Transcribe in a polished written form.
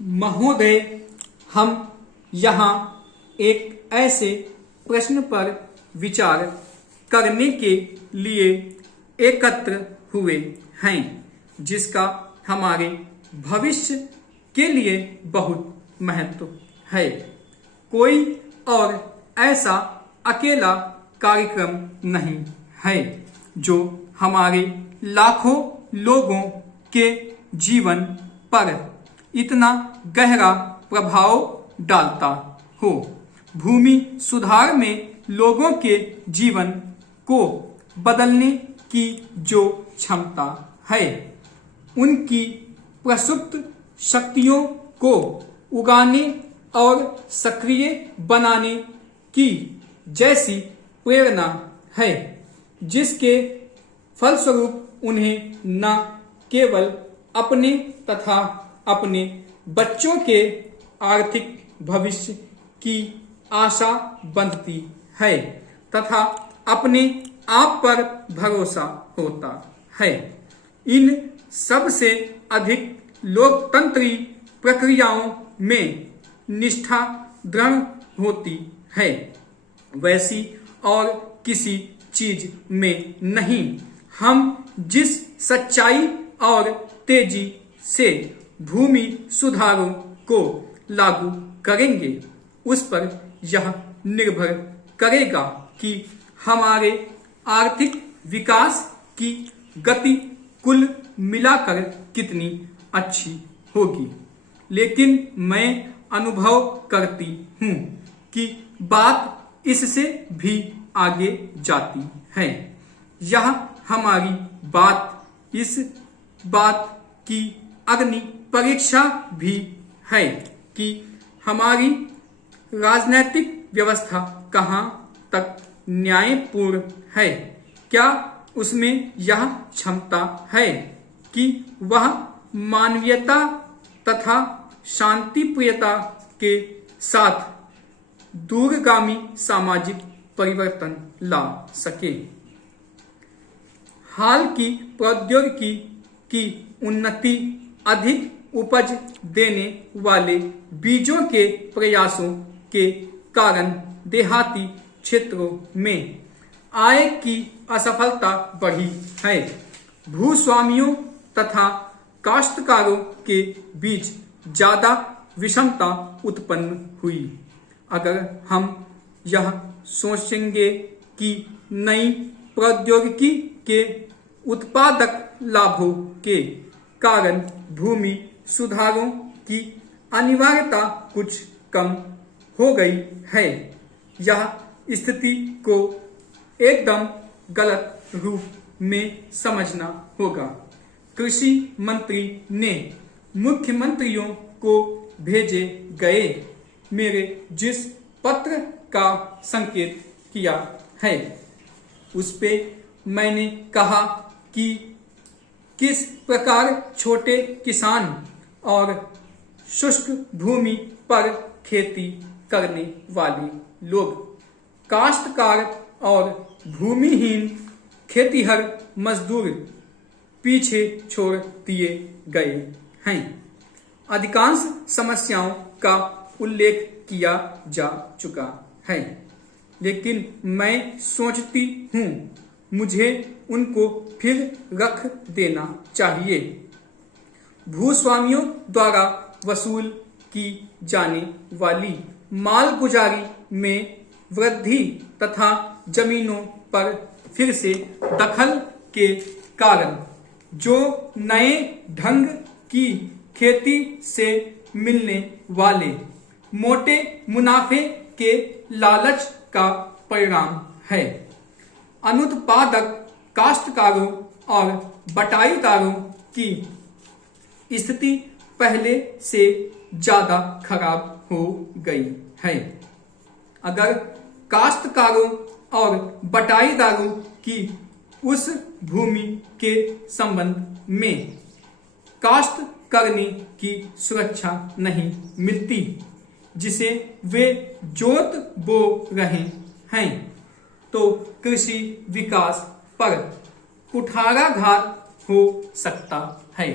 महोदय, हम यहाँ एक ऐसे प्रश्न पर विचार करने के लिए एकत्र हुए हैं जिसका हमारे भविष्य के लिए बहुत महत्व है। कोई और ऐसा अकेला कार्यक्रम नहीं है जो हमारे लाखों लोगों के जीवन पर इतना गहरा प्रभाव डालता हो। भूमि सुधार में लोगों के जीवन को बदलने की जो क्षमता है, उनकी प्रसुप्त शक्तियों को उगाने और सक्रिय बनाने की जैसी प्रेरणा है, जिसके फलस्वरूप उन्हें न केवल अपने तथा अपने बच्चों के आर्थिक भविष्य की आशा बंधती है तथा अपने आप पर भरोसा होता है। इन सबसे अधिक लोकतंत्री प्रक्रियाओं में निष्ठा दृढ़ होती है, वैसी और किसी चीज में नहीं। हम जिस सच्चाई और तेजी से भूमि सुधारों को लागू करेंगे, उस पर यह निर्भर करेगा कि हमारे आर्थिक विकास की गति कुल मिलाकर कितनी अच्छी होगी। लेकिन मैं अनुभव करती हूँ कि बात इससे भी आगे जाती है। यह हमारी बात इस बात की अग्नि परीक्षा भी है कि हमारी राजनैतिक व्यवस्था कहाँ तक न्यायपूर्ण है। क्या उसमें यह क्षमता है कि वह मानवीयता तथा शांतिप्रियता के साथ दूरगामी सामाजिक परिवर्तन ला सके। हाल की प्रौद्योगिकी की उन्नति अधिक उपज देने वाले बीजों के प्रयासों के कारण देहाती क्षेत्रों में आय की असफलता बढ़ी है। भूस्वामियों तथा काश्तकारों के बीच ज्यादा विषमता उत्पन्न हुई। अगर हम यह सोचेंगे कि नई प्रौद्योगिकी के उत्पादक लाभों के कारण भूमि सुधारों की अनिवार्यता कुछ कम हो गई है, यह स्थिति को एकदम गलत रूप में समझना होगा। कृषि मंत्री ने मुख्यमंत्रियों को भेजे गए मेरे जिस पत्र का संकेत किया है, उस पे मैंने कहा कि किस प्रकार छोटे किसान और शुष्क भूमि पर खेती करने वाले लोग, काश्तकार और भूमिहीन खेतीहर मजदूर पीछे छोड़ दिए गए हैं। अधिकांश समस्याओं का उल्लेख किया जा चुका है, लेकिन मैं सोचती हूँ मुझे उनको फिर रख देना चाहिए। भूस्वामियों द्वारा वसूल की जाने वाली मालगुजारी में वृद्धि तथा जमीनों पर फिर से दखल के कारण जो नए ढंग की खेती से मिलने वाले मोटे मुनाफे के लालच का परिणाम है। अनुत्पादक काश्तकारों और बटाईदारों की स्थिति पहले से ज्यादा खराब हो गई है। अगर काश्तकारों और बटाईदारों की उस भूमि के संबंध में काश्त करने की सुरक्षा नहीं मिलती जिसे वे जोत बो रहे हैं, तो कृषि विकास पर कुठाराघात हो सकता है।